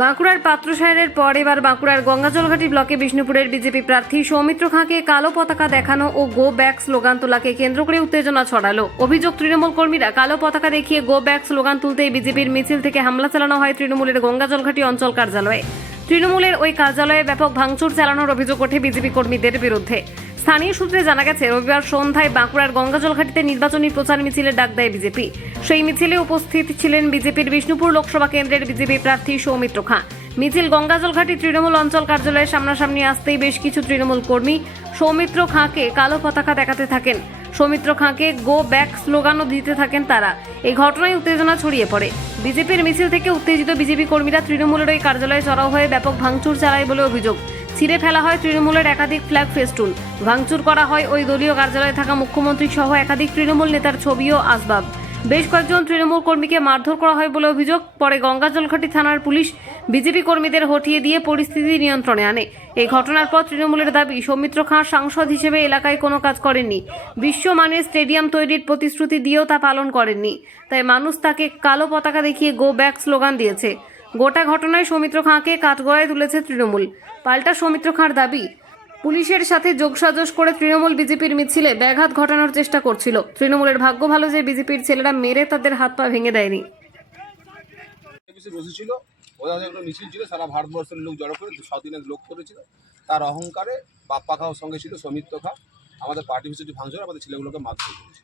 বাঁকুড়ার পাত্রসাহের পর এবার বাঁকুড়ার গঙ্গাজলঘাটি ব্লকে বিষ্ণুপুরের বিজেপি প্রার্থী সৌমিত্র খাঁকে কালো পতাকা দেখানো ও গো ব্যাক স্লোগান তোলাকে কেন্দ্র করে উত্তেজনা ছড়ালো। অভিযোগ, তৃণমূল কর্মীরা কালো পতাকা দেখিয়ে গো ব্যাক স্লোগান তুলতেই বিজেপির মিছিল থেকে হামলা চালানো হয় তৃণমূলের গঙ্গাজলঘাটি অঞ্চল কার্যালয়ে। তৃণমূলের ওই কার্যালয়ে ব্যাপক ভাঙচুর চালানোর অভিযোগ ওঠে বিজেপি কর্মীদের বিরুদ্ধে। স্থানীয় সূত্রে জানা গেছে, রবিবার সন্ধ্যায় বাঁকুড়ার গঙ্গাজলঘাটিতে নির্বাচনী প্রচার মিছিলের ডাক দেয় বিজেপি। সেই মিছিলে উপস্থিত ছিলেন বিজেপির বিষ্ণুপুর লোকসভা কেন্দ্রের বিজেপি প্রার্থী সৌমিত্র খাঁ। মিছিল গঙ্গাজলঘাটি তৃণমূল অঞ্চল কার্যালয়ের সামনাসামনি আসতেই বেশ কিছু তৃণমূল কর্মী সৌমিত্র খাঁকে কালো পতাকা দেখাতে থাকেন। সৌমিত্র খাঁকে গো ব্যাক স্লোগানও দিতে থাকেন তারা। এই ঘটনায় উত্তেজনা ছড়িয়ে পড়ে। বিজেপির মিছিল থেকে উত্তেজিত বিজেপি কর্মীরা তৃণমূলের ওই কার্যালয়ে চড়াও হয়ে ব্যাপক ভাঙচুর চালায় বলে অভিযোগ। ছিঁড়ে ফেলা হয় তৃণমূলের একাধিক ফ্ল্যাগ ফেস্টুন। ভাঙচুর করা হয় ওই দলীয় কার্যালয়ে থাকা মুখ্যমন্ত্রী সহ একাধিক তৃণমূল নেতার ছবি ও আসবাব। বেশ কয়েকজন তৃণমূল কর্মীকে মারধর করা হয় বলে অভিযোগ। পরে গঙ্গাজলঘাটি থানার পুলিশ বিজেপি কর্মীদের হটিয়ে দিয়ে পরিস্থিতি নিয়ন্ত্রণে আনে। এই ঘটনার পর তৃণমূলের দাবি, সৌমিত্র খাঁ সাংসদ হিসেবে এলাকায় কোনো কাজ করেননি। বিশ্বমানের স্টেডিয়াম তৈরির প্রতিশ্রুতি দিয়েও তা পালন করেননি। তাই মানুষ তাকে কালো পতাকা দেখিয়ে গো ব্যাক স্লোগান দিয়েছে। গোটা ঘটনায় সৌমিত্র খাঁকে কাঠগড়ায় তুলেছে তৃণমূল। পাল্টা সৌমিত্র খাঁর দাবি, পুলিশের সাথে যোগসাজশ করে তৃণমূল বিজেপির মিছিলে ব্যাঘাত ঘটানোর চেষ্টা করছিল। তৃণমূলের ভাগ্য ভালো যে বিজেপির ছেলেরা মেরে তাদের হাত পা ভেঙে দেয়নি। বসেছিল, ওদের একটা মিছিল ছিল, সারা ভারতবর্ষের লোক জড়ো করে সাউথিনের লোক করেছিল। তার অহংকারে বাপ্পা খাওয়ার সঙ্গে ছিল সৌমিত্র খাঁ। আমাদের পার্টি বিষয়টি ভাঙচুর, আমাদের ছেলেগুলোকে মারধর করেছে।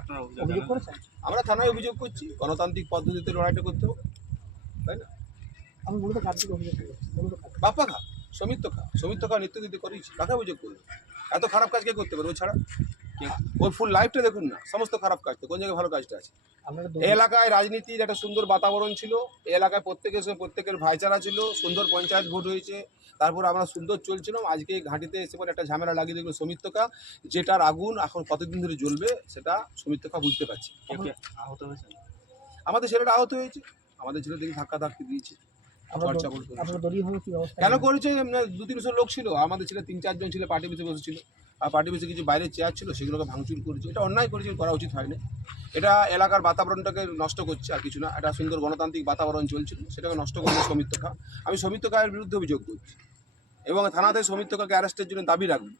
আপনারা অভিযোগ করেছেন? আমরা থানায় অভিযোগ করছি, গণতান্ত্রিক পদ্ধতিতে লড়াইটা করতে হবে, তাই না? আমি মূলত কার্যিক অভিযোগ করছি। বাপ্পা খা, সৌমিত্র খা নিত্য দিতে করেছি, কাকে অভিযোগ করবে? এত খারাপ কাজ কে করতে পারে? ও ছাড়া ওর ফুল লাইফটা দেখুন না, সমস্ত খারাপ কাজ, তো কোন জায়গায় ভালো কাজটা আছে? এই এলাকায় রাজনীতির একটা সুন্দর বাতাবরণ ছিল, এই এলাকায় প্রত্যেকের সঙ্গে প্রত্যেকের ভাইচারা ছিল, সুন্দর পঞ্চায়েত ভোট হয়েছে, তারপর আমরা সুন্দর চলছিলাম। আজকে ঘাটিতে এসে পরে একটা ঝামেলা লাগিয়ে দেখলো সৌমিত্র খা, যেটার আগুন এখন কতদিন ধরে জ্বলবে সেটা সৌমিত্র খা বুঝতে পারছি। আহত হয়েছে? আমাদের ছেলেটা আহত হয়েছে, আমাদের ছেলে থেকে ধাক্কি দিয়েছে। কেন করেছে? 2-300 লোক ছিল, আমাদের ছেলে 3-4 জন ছিল, পার্টি বেসে বসেছিল। আর পার্টি বেসে কিছু বাইরে চেয়ার ছিল, সেগুলোকে ভাঙচুর করেছে। এটা অন্যায় করেছে, করা উচিত হয়নি। এটা এলাকার বাতাবরণটাকে নষ্ট করছে, আর কিছু না। একটা সুন্দর গণতান্ত্রিক বাতাবরণ চলছিল, সেটাকে নষ্ট করছে সৌমিত্র খা। আমি সৌমিত্র খায়ের বিরুদ্ধে অভিযোগ করছি এবং থানাতে সৌমিত্র খাকে অ্যারেস্টের জন্য দাবি রাখবো।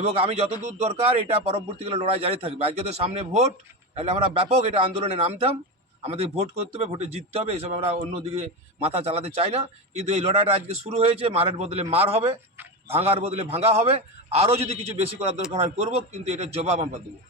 এবং আমি যতদূর দরকার এটা পরবর্তীকালে লড়াই জারি থাকবে। আজকে তো সামনে ভোট, তাহলে আমরা ব্যাপক এটা আন্দোলনে নামতাম। আমাদের ভোট করতে হবে, ভোটে জিততে হবে, এসব আমরা অন্যদিকে মাথা চালাতে চাই না। কিন্তু এই লড়াইটা আজকে শুরু হয়েছে, মারের বদলে মার হবে, ভাঙার বদলে ভাঙা হবে। আরও যদি কিছু বেশি করার দরকার হয় করবো, কিন্তু এটার জবাব আমরা দেবো।